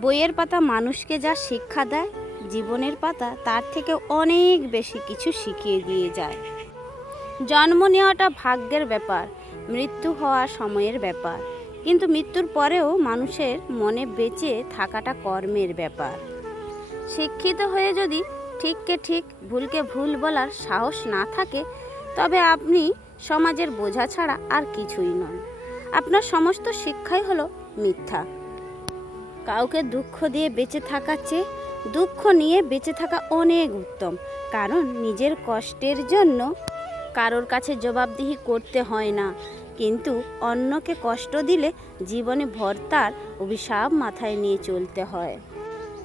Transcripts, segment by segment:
বইয়ের পাতা মানুষকে যা শিক্ষা দেয়, জীবনের পাতা তার থেকে অনেক বেশি কিছু শিখিয়ে দিয়ে যায়। জন্ম নেওয়াটা ভাগ্যের ব্যাপার, মৃত্যু হওয়া সময়ের ব্যাপার, কিন্তু মৃত্যুর পরেও মানুষের মনে বেঁচে থাকাটা কর্মের ব্যাপার। শিক্ষিত হয়ে যদি ঠিককে ঠিক ভুলকে ভুল বলার সাহস না থাকে, তবে আপনি সমাজের বোঝা ছাড়া আর কিছুই নন। আপনার সমস্ত শিক্ষাই হলো মিথ্যা। কাউকে দুঃখ দিয়ে বেঁচে থাকার চেয়ে দুঃখ নিয়ে বেঁচে থাকা অনেক উত্তম, কারণ নিজের কষ্টের জন্য কারোর কাছে জবাবদিহি করতে হয় না, কিন্তু অন্যকে কষ্ট দিলে জীবনে ভর তার অভিশাপ মাথায় নিয়ে চলতে হয়।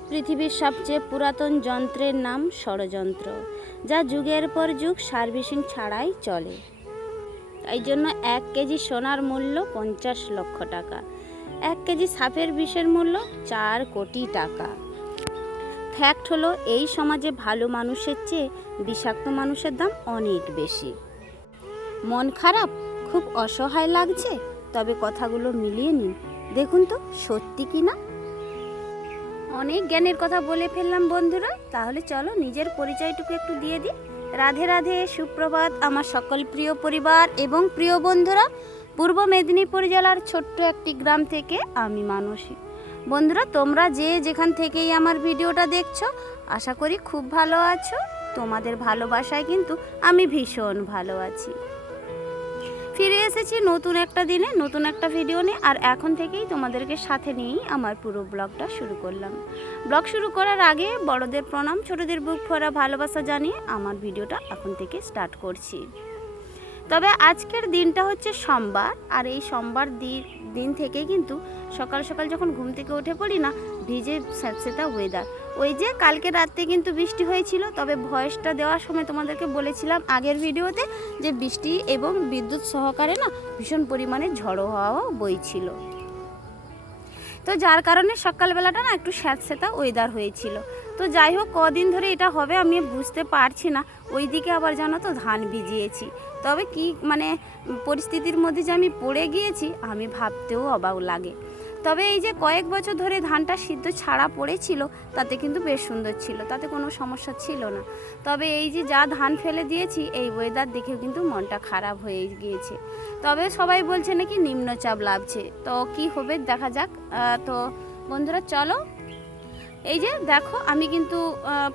পৃথিবীর সবচেয়ে পুরাতন যন্ত্রের নাম ষড়যন্ত্র, যা যুগের পর যুগ সার্ভিসিং ছাড়াই চলে। তাই জন্য 1 কেজি সোনার মূল্য 50 লক্ষ টাকা, 1 কেজি সাপের বিষের মূল্য 4 কোটি টাকা। ফ্যাক্ট হলো, এই সমাজে ভালো মানুষের চেয়ে বিষাক্ত মানুষের দাম অনেক বেশি। মন খারাপ, খুব অসহায় লাগছে, তবে কথাগুলো মিলিয়ে নিন, দেখুন তো সত্যি কি না। অনেক জ্ঞানের কথা বলে ফেললাম বন্ধুরা, তাহলে চলো নিজের পরিচয়টুকু একটু দিয়ে দিই। রাধে রাধে, সুপ্রভাত আমার সকল প্রিয় পরিবার এবং প্রিয় বন্ধুরা। পূর্ব মেদিনীপুর জেলার ছোট্ট একটি গ্রাম থেকে আমি মানসী। বন্ধুরা, তোমরা যে যেখান থেকেই আমার ভিডিওটা দেখছো, আশা করি খুব ভালো আছো। তোমাদের ভালোবাসায় কিন্তু আমি ভীষণ ভালো আছি। ফিরে এসেছি নতুন একটা দিনে, নতুন একটা ভিডিও নিয়ে, আর এখন থেকেই তোমাদেরকে সাথে নিয়েই আমার পুরো ব্লগটা শুরু করলাম। ব্লগ শুরু করার আগে বড়দের প্রণাম, ছোটদের বুক ভরা ভালোবাসা জানিয়ে আমার ভিডিওটা এখন থেকে স্টার্ট করছি। তবে আজকের দিনটা হচ্ছে সোমবার, আর এই সোমবার দিন থেকে কিন্তু সকাল সকাল যখন ঘুম থেকে উঠে পড়ি না, ভিজে স্যাঁতসেঁতা ওয়েদার। ওই যে কালকে রাতে কিন্তু বৃষ্টি হয়েছিল, তবে ভয়েসটা দেওয়ার সময় তোমাদেরকে বলেছিলাম আগের ভিডিওতে যে বৃষ্টি এবং বিদ্যুৎ সহকারে না ভীষণ পরিমাণে ঝড়ো হাওয়া বইছিল। তো যার কারণে সকালবেলাটা না একটু স্যাঁতসেঁতা ওয়েদার হয়েছিল। তো যাই হোক, কদিন ধরে এটা হবে আমি বুঝতে পারছি না। ওইদিকে আবার জানো তো ধান ভিজিয়েছি, তবে কি মানে পরিস্থিতির মধ্যে যে আমি পড়ে গিয়েছি আমি ভাবতেও অবাক লাগে। তবে এই যে কয়েক বছর ধরে ধানটা সিদ্ধ ছাড়া পড়েছিল, তাতে কিন্তু বেশ সুন্দর ছিল, তাতে কোনো সমস্যা ছিল না। তবে এই যে যা ধান ফেলে দিয়েছি, এই ওয়েদার দেখেও কিন্তু মনটা খারাপ হয়ে গিয়েছে। তবে সবাই বলছে নাকি নিম্নচাপ লাভছে, তো কি হবে দেখা যাক। তো বন্ধুরা চলো, এই যে দেখো আমি কিন্তু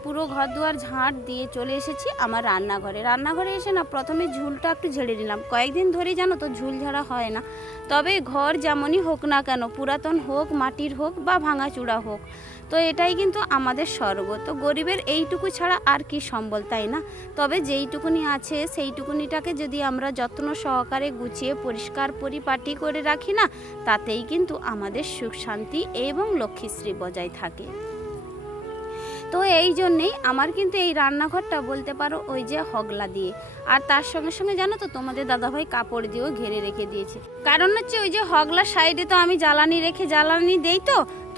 পুরো ঘর দুয়ার ঝাঁট দিয়ে চলে এসেছি আমার রান্নাঘরে এসে না প্রথমে ঝুলটা একটু ঝেড়ে নিলাম। কয়েকদিন ধরেই জানো তো ঝুল ঝাড়া হয় না। তবে ঘর যেমনই হোক না কেন, পুরাতন হোক, মাটির হোক বা ভাঙাচূড়া হোক, তো এটাই কিন্তু আমাদের স্বর্গ। তো গরিবের এইটুকু ছাড়া আর কি সম্বল, তাই না? তবে যেইটুকুনি আছে সেইটুকুনিটাকে যদি আমরা যত্ন সহকারে গুছিয়ে পরিষ্কার পরিপাটি করে রাখি না, তাতেই কিন্তু আমাদের সুখ শান্তি এবং লক্ষ্মীশ্রী বজায় থাকে। তো এই জন্যেই আমার কিন্তু এই রান্নাঘরটা বলতে পারো ওই যে হগলা দিয়ে, আর তার সঙ্গে সঙ্গে জানো তো তোমাদের দাদাভাই কাপড় দিয়েও ঘিরে রেখে দিয়েছে। কারণ হচ্ছে ওই যে হগলার সাইডে তো আমি জ্বালানি দেই,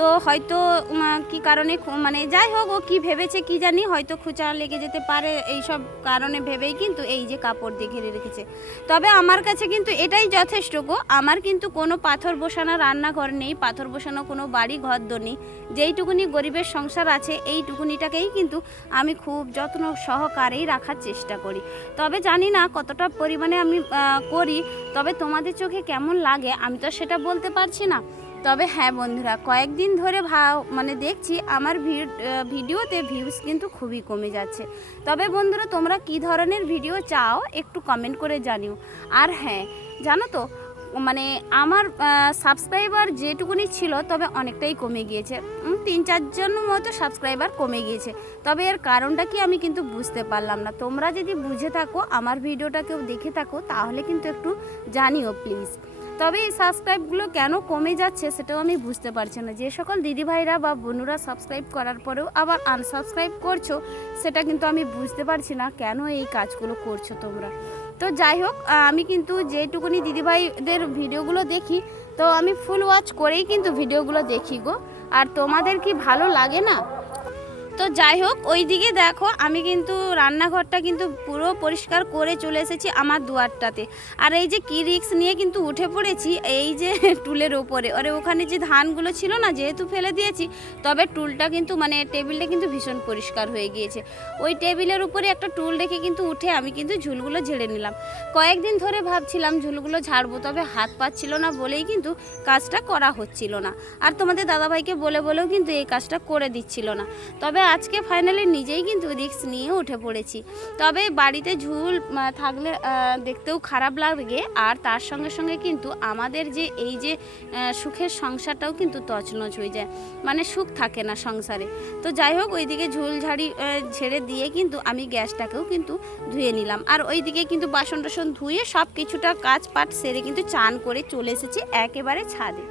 তো হয়তো কি কারণে মানে যাই হোক, ও কি ভেবেছে কি জানি, হয়তো খুচা লেগে যেতে পারে, এই সব কারণে ভেবেই কিন্তু এই যে কাপড় দিয়ে ঘিরে রেখেছে। তবে আমার কাছে কিন্তু এটাই যথেষ্ট গো। আমার কিন্তু কোনো পাথর বসানো রান্নাঘর নেই, পাথর বসানো কোনো বাড়ি ঘর দর নেই। যেইটুকুনি গরিবের সংসার আছে, এইটুকুনিটাকেই কিন্তু আমি খুব যত্ন সহকারেই রাখার চেষ্টা করি। তবে জানি না কতটা পরিমাণে আমি করি, তবে তোমাদের চোখে কেমন লাগে আমি তো সেটা বলতে পারছি না। তবে হ্যাঁ বন্ধুরা, কয়েকদিন ধরে মানে দেখছি আমার ভিডিওতে ভিউজ কিন্তু খুবই কমে যাচ্ছে। তবে বন্ধুরা, তোমরা কি ধরনের ভিডিও চাও একটু কমেন্ট করে জানিও। আর হ্যাঁ জানো তো, মানে আমার সাবস্ক্রাইবার যেটুকুনি ছিল, তবে অনেকটাই কমে গিয়েছে, 3-4 জন মতো সাবস্ক্রাইবার কমে গিয়েছে। তবে এর কারণটা কি আমি কিন্তু বুঝতে পারলাম না। তোমরা যদি বুঝে থাকো, আমার ভিডিওটা কেউ দেখে থাকো, তাহলে কিন্তু একটু জানিও প্লিজ। তবে এই সাবস্ক্রাইবগুলো কেন কমে যাচ্ছে সেটাও আমি বুঝতে পারছি না। যে সকল দিদিভাইরা বা বোনুরা সাবস্ক্রাইব করার পরেও আবার আনসাবস্ক্রাইব করছো, সেটা কিন্তু আমি বুঝতে পারছি না কেন এই কাজগুলো করছো তোমরা। তো যাই হোক, আমি কিন্তু যেটুকুনি দিদিভাইদের ভিডিওগুলো দেখি, তো আমি ফুল ওয়াচ করেই কিন্তু ভিডিওগুলো দেখি গো। আর তোমাদের কি ভালো লাগে না? তো যাই হোক, ওইদিকে দেখো আমি কিন্তু রান্নাঘরটা কিন্তু পুরো পরিষ্কার করে চলে এসেছি আমার দুয়ারটাতে। আর এই যে কি রিক্স নিয়ে কিন্তু উঠে পড়েছি এই যে টুলের ওপরে। ওখানে যে ধানগুলো ছিল না, যেহেতু ফেলে দিয়েছি, তবে টুলটা কিন্তু মানে টেবিলটা কিন্তু ভীষণ পরিষ্কার হয়ে গিয়েছে। ওই টেবিলের উপরে একটা টুল রেখে কিন্তু উঠে আমি কিন্তু ঝুলগুলো ঝেড়ে নিলাম। কয়েকদিন ধরে ভাবছিলাম ঝুলগুলো ঝাড়বো, তবে হাত পাচ্ছিল না বলেই কিন্তু কাজটা করা হচ্ছিল না। আর তোমাদের দাদাভাইকে বলেও কিন্তু এই কাজটা করে দিচ্ছিল না। তবে আজকে ফাইনালি নিজেই কিন্তু রিস্ক নিয়ে উঠে পড়েছি। তবে বাড়িতে ঝুল থাকলে দেখতেও খারাপ লাগে, আর তার সঙ্গে সঙ্গে কিন্তু আমাদের যে এই যে সুখের সংসারটাও কিন্তু তছনছ হয়ে যায়, মানে সুখ থাকে না সংসারে। তো যাই হোক, ওইদিকে ঝুল ঝেড়ে দিয়ে কিন্তু আমি গ্যাসটাকেও কিন্তু ধুয়ে নিলাম। আর ওইদিকে কিন্তু বাসন টাসন ধুয়ে সব কিছুটা কাজ পাট সেরে কিন্তু চান করে চলে এসেছি একেবারে ছাদে।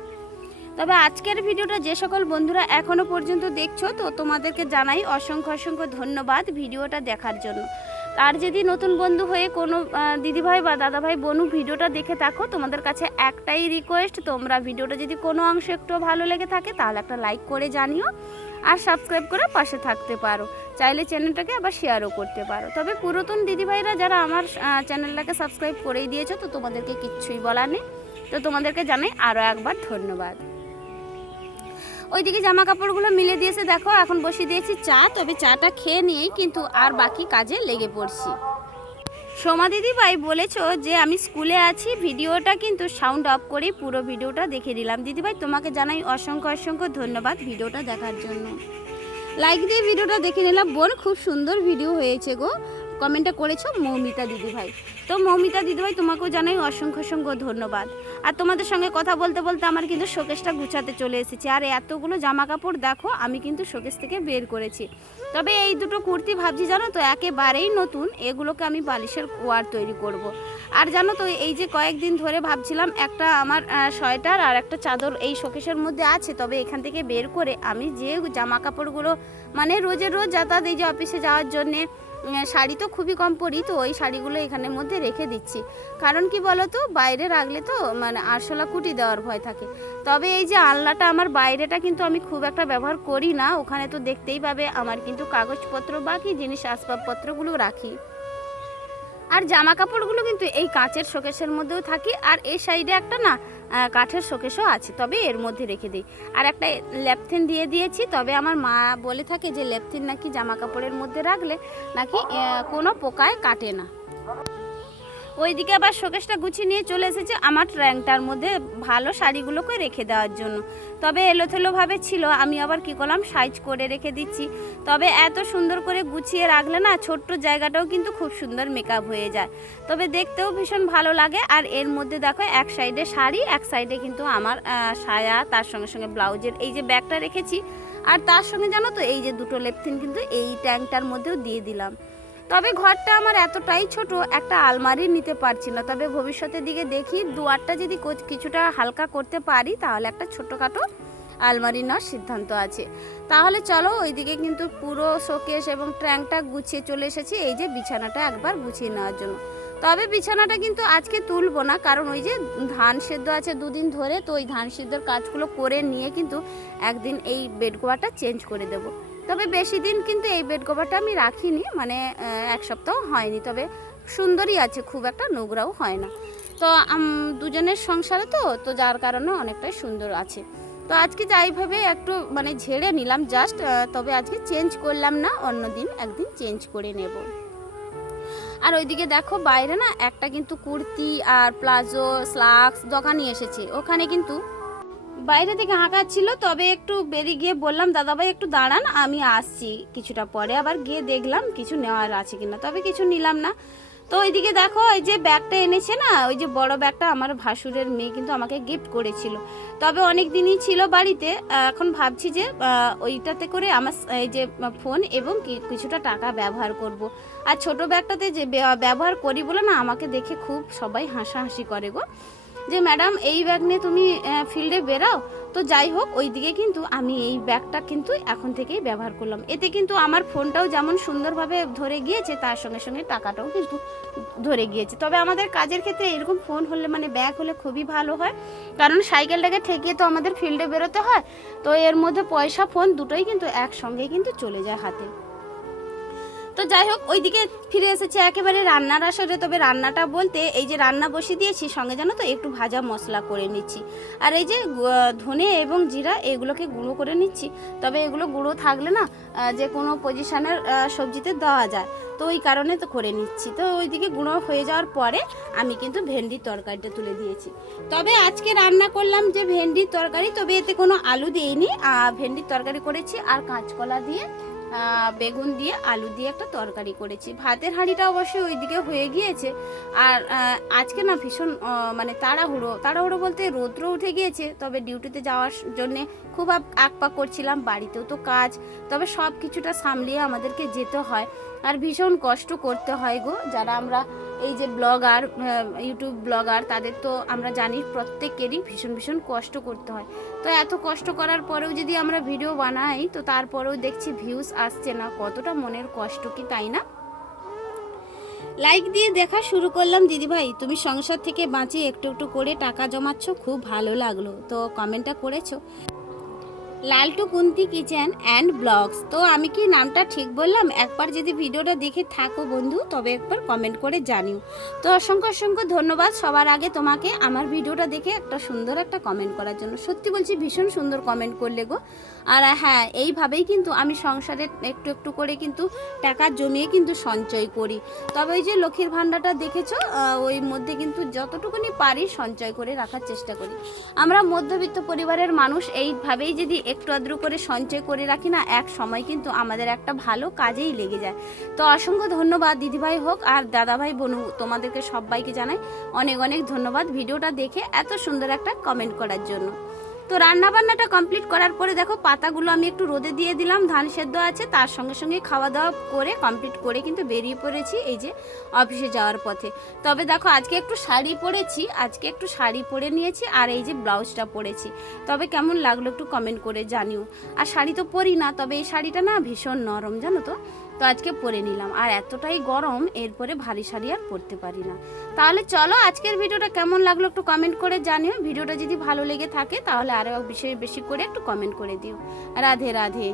তবে আজকের ভিডিওটা যে সকল বন্ধুরা এখনও পর্যন্ত দেখছো, তো তোমাদেরকে জানাই অসংখ্য ধন্যবাদ ভিডিওটা দেখার জন্য। আর যদি নতুন বন্ধু হয়ে কোনো দিদিভাই বা দাদাভাই বোনু ভিডিওটা দেখে থাকো, তোমাদের কাছে একটাই রিকোয়েস্ট, তোমরা ভিডিওটা যদি কোনো অংশ একটু ভালো লেগে থাকে তাহলে একটা লাইক করে জানিও, আর সাবস্ক্রাইব করে পাশে থাকতে পারো। চাইলে চ্যানেলটাকে আবার শেয়ারও করতে পারো। তবে পুরাতন দিদিভাইরা যারা আমার চ্যানেলটাকে সাবস্ক্রাইব করেই দিয়েছো, তো তোমাদেরকে কিচ্ছুই বলার নেই। তো তোমাদেরকে জানাই আরও একবার ধন্যবাদ। ওইদিকে জামা কাপড়গুলো মিলে দিয়েছে, দেখো এখন বসিয়ে দিয়েছি চা। তবে চাটা খেয়ে নিয়েই কিন্তু আর বাকি কাজে লেগে পড়ছি। সোমা দিদিভাই বলেছো যে আমি স্কুলে আছি, ভিডিওটা কিন্তু সাউন্ড অফ করে পুরো ভিডিওটা দেখে দিলাম। দিদিভাই তোমাকে জানাই অসংখ্য ধন্যবাদ ভিডিওটা দেখার জন্য। লাইক দিয়ে ভিডিওটা দেখে নিলাম। বোন খুব সুন্দর ভিডিও হয়েছে গো, কমেন্টটা করেছো মৌমিতা দিদিভাই। তো মৌমিতা দিদিভাই তোমাকেও জানাই অসংখ্য ধন্যবাদ। আর তোমাদের সঙ্গে কথা বলতে বলতে আমার কিন্তু শোকেসটা গুছাতে চলে এসেছি। আর এতগুলো জামা কাপড় দেখো আমি কিন্তু শোকেস থেকে বের করেছি। তবে এই দুটো কুর্তি ভাবছি জানো তো একেবারেই নতুন, এগুলোকে আমি বালিশের ওয়ার তৈরি করব। আর জানো তো এই যে কয়েকদিন ধরে ভাবছিলাম একটা আমার সোয়েটার আর একটা চাদর এই শোকেসের মধ্যে আছে, তবে এখান থেকে বের করে আমি যে জামা কাপড়গুলো মানে রোজ যাতায়াত এই যে অফিসে যাওয়ার জন্যে শাড়ি তো খুবই কম পরি, তো ওই শাড়িগুলো এখানের মধ্যে রেখে দিচ্ছি। কারণ কি বলো তো, বাইরে রাখলে তো মানে আরশোলা কুটি দেওয়ার ভয় থাকে। তবে এই যে আলনাটা আমার বাইরেটা কিন্তু আমি খুব একটা ব্যবহার করি না, ওখানে তো দেখতেই পাবে আমার কিন্তু কাগজপত্র বাকি জিনিস আসবাবপত্রগুলো রাখি। আর জামা কাপড়গুলো কিন্তু এই কাচের শোকেসের মধ্যেও থাকি। আর এই সাইডে একটা না কাঠের শোকেসও আছে, তবে এর মধ্যে রেখে দিই। আর একটা লেপথিন দিয়ে দিয়েছি। তবে আমার মা বলে থাকে যে লেপথিন নাকি জামা কাপড়ের মধ্যে রাখলে নাকি কোনো পোকায় কাটে না। ওইদিকে আবার শোকেসটা গুছিয়ে নিয়ে চলে এসেছে আমার ট্র্যাঙ্কটার মধ্যে ভালো শাড়িগুলোকে রেখে দেওয়ার জন্য। তবে এলোথেলোভাবে ছিল, আমি আবার কী করলাম সাইজ করে রেখে দিচ্ছি। তবে এত সুন্দর করে গুছিয়ে রাখলে না ছোট্ট জায়গাটাও কিন্তু খুব সুন্দর মেকআপ হয়ে যায়, তবে দেখতেও ভীষণ ভালো লাগে। আর এর মধ্যে দেখো এক সাইডে শাড়ি, এক সাইডে কিন্তু আমার সায়া, তার সঙ্গে সঙ্গে ব্লাউজের এই যে ব্যাগটা রেখেছি। আর তার সঙ্গে জানো তো এই যে দুটো লেপথিন কিন্তু এই ট্যাঙ্কটার মধ্যেও দিয়ে দিলাম। তবে ঘরটা আমার এতটাই ছোট, একটা আলমারি নিতে পারছি না। তবে ভবিষ্যতের দিকে দেখি দুয়ারটা যদি কিছুটা হালকা করতে পারি তাহলে একটা ছোটোখাটো আলমারি নেওয়ার সিদ্ধান্ত আছে। তাহলে চলো, ওইদিকে কিন্তু পুরো শোকেস এবং ট্র্যাঙ্কটা গুছিয়ে চলে এসেছি এই যে বিছানাটা একবার গুছিয়ে নেওয়ার জন্য। তবে বিছানাটা কিন্তু আজকে তুলবো না, কারণ ওই যে ধান সেদ্ধ আছে দুদিন ধরে, তো ওই ধান সেদ্ধর কাজগুলো করে নিয়ে কিন্তু একদিন এই বেড কভারটা চেঞ্জ করে দেবো। তবে বেশি দিন কিন্তু এই বেড কভারটা আমি রাখিনি, মানে এক সপ্তাহ হয়নি। তবে সুন্দরই আছে, খুব একটা নোংরাও হয় না। তো দুজনের সংসারে তো যার কারণে অনেকটাই সুন্দর আছে। তো আজকে যাইভাবে একটু মানে ঝেড়ে নিলাম জাস্ট, তবে আজকে চেঞ্জ করলাম না, অন্য দিন একদিন চেঞ্জ করে নেব। আর ওইদিকে দেখো বাইরে না একটা কিন্তু কুর্তি আর প্লাজো স্লাক্স দোকান নিয়ে এসেছে, ওখানে কিন্তু বাইরে থেকে হাঁকাচ্ছিল। তবে একটু বেরিয়ে গিয়ে বললাম দাদাভাই একটু দাঁড়ান, আমি আসছি কিছুটা পরে। আবার গিয়ে দেখলাম কিছু নেওয়ার আছে কিনা, তবে কিছু নিলাম না। তো ওইদিকে দেখো এই যে ব্যাগটা এনেছে না, ওই যে বড় ব্যাগটা আমার ভাসুরের মেয়ে কিন্তু আমাকে গিফট করেছিল। তবে অনেক দিনই ছিল বাড়িতে, এখন ভাবছি যে ওইটাতে করে আমার এই যে ফোন এবং কিছুটা টাকা ব্যবহার করব। আর ছোট ব্যাগটাতে যে ব্যবহার করি বলে না আমাকে দেখে খুব সবাই হাসাহাসি করে গো, যে ম্যাডাম এই ব্যাগ নিয়ে তুমি ফিল্ডে বেরাও। তো যাই হোক, ওইদিকে কিন্তু আমি এই ব্যাগটা কিন্তু এখন থেকেই ব্যবহার করলাম। এতে কিন্তু আমার ফোনটাও যেমন সুন্দরভাবে ধরে গিয়েছে, তার সঙ্গে সঙ্গে টাকাটাও কিন্তু ধরে গিয়েছে। তবে আমাদের কাজের ক্ষেত্রে এরকম ফোন হলে মানে ব্যাগ হলে খুবই ভালো হয়, কারণ সাইকেলটাকে ঠেকিয়ে তো আমাদের ফিল্ডে বেরোতে হয়। তো এর মধ্যে পয়সা ফোন দুটোই কিন্তু একসঙ্গে কিন্তু চলে যায় হাতে। তো যাই হোক, ওইদিকে ফিরে এসেছে একেবারে রান্নার আসরে। তবে রান্নাটা বলতে এই যে রান্না বসিয়ে দিয়েছি, সঙ্গে জানো তো একটু ভাজা মশলা করে নিচ্ছি। আর এই যে ধনে এবং জিরা এগুলোকে গুঁড়ো করে নিচ্ছি। তবে এগুলো গুঁড়ো থাকলে না যে কোনো পজিশনের সবজিতে দেওয়া যায়, তো ওই কারণে তো করে নিচ্ছি। তো ওইদিকে গুঁড়ো হয়ে যাওয়ার পরে আমি কিন্তু ভেন্ডির তরকারিটা তুলে দিয়েছি। তবে আজকে রান্না করলাম যে ভেন্ডির তরকারি, তবে এতে কোনো আলু দিইনি, ভেন্ডির তরকারি করেছি আর কাঁচকলা দিয়ে বেগুন দিয়ে আলু দিয়ে একটা তরকারি করেছি। ভাতের হাঁড়িটা অবশ্যই ওইদিকে হয়ে গিয়েছে। আর আজকে না ভীষণ মানে তাড়াহুড়ো বলতে রৌদ্র উঠে গিয়েছে। তবে ডিউটিতে যাওয়ার জন্যে খুব আকপাক করছিলাম, বাড়িতেও তো কাজ, তবে সব কিছুটা সামলিয়ে আমাদেরকে যেতে হয়। আর ভীষণ কষ্ট করতে হয় গো, যারা আমরা এই যে ব্লগার, ইউটিউব ব্লগার, তাদের তো আমরা জানি প্রত্যেকেরই ভীষণ কষ্ট করতে হয়। তো এত কষ্ট করার পরেও যদি আমরা ভিডিও বানাই, তো তারপরেও দেখছি ভিউজ আসছে না, কতটা মনের কষ্ট কি, তাই না? লাইক দিয়ে দেখা শুরু করলাম। দিদিভাই, তুমি সংসার থেকে বাঁচিয়ে একটু একটু করে টাকা জমাচ্ছ, খুব ভালো লাগলো। তো কমেন্টটা করেছো লালটু কুন্তি কিচেন অ্যান্ড ব্লগস। তো আমি কি নামটা ঠিক বললাম? একবার যদি ভিডিওটা দেখে থাকো বন্ধু, তবে একবার কমেন্ট করে জানিও। তো অসংখ্য ধন্যবাদ সবার আগে তোমাকে আমার ভিডিওটা দেখে একটা সুন্দর একটা কমেন্ট করার জন্য। সত্যি বলছি, ভীষণ সুন্দর কমেন্ট করলে গো। আর হ্যাঁ, এইভাবেই কিন্তু আমি সংসারে একটু একটু করে কিন্তু টাকা জমিয়ে কিন্তু সঞ্চয় করি। তবে ওই যে লক্ষ্মীর ভাণ্ডারটা দেখেছো, ওই মধ্যে কিন্তু যতটুকুনি পারি সঞ্চয় করে রাখার চেষ্টা করি। আমরা মধ্যবিত্ত পরিবারের মানুষ, এইভাবেই যদি একটু আদ্রু করে সঞ্চয় করে রাখি না, এক সময় কিন্তু আমাদের একটা ভালো কাজেই লেগে যায়। তো অসংখ্য ধন্যবাদ দিদিভাই হোক আর দাদাভাই বোনু, তোমাদেরকে সবাইকে জানাই অনেক ধন্যবাদ ভিডিওটা দেখে এত সুন্দর একটা কমেন্ট করার জন্য। তো রান্নাবান্নাটা কমপ্লিট করার পরে দেখো পাতাগুলো আমি একটু রোদে দিয়ে দিলাম, ধান সেদ্ধ আছে, তার সঙ্গে সঙ্গে খাওয়া দাওয়া করে কমপ্লিট করে কিন্তু বেরিয়ে পড়েছি এই যে অফিসে যাওয়ার পথে। তবে দেখো আজকে একটু শাড়ি পরে নিয়েছি আর এই যে ব্লাউজটা পরেছি। তবে কেমন লাগলো একটু কমেন্ট করে জানিও। আর শাড়ি তো পরি না, তবে এই শাড়িটা না ভীষণ নরম জানো তো, তো আজকে পরে নিলাম। আর এতটাই গরম, এরপরে ভারী শাড়ি আর পরতে পারি না। তাহলে চলো, আজকের ভিডিওটা কেমন লাগলো একটু কমেন্ট করে জানিও। ভিডিওটা যদি ভালো লেগে থাকে তাহলে আরও বেশি করে একটু কমেন্ট করে দিও। রাধে রাধে।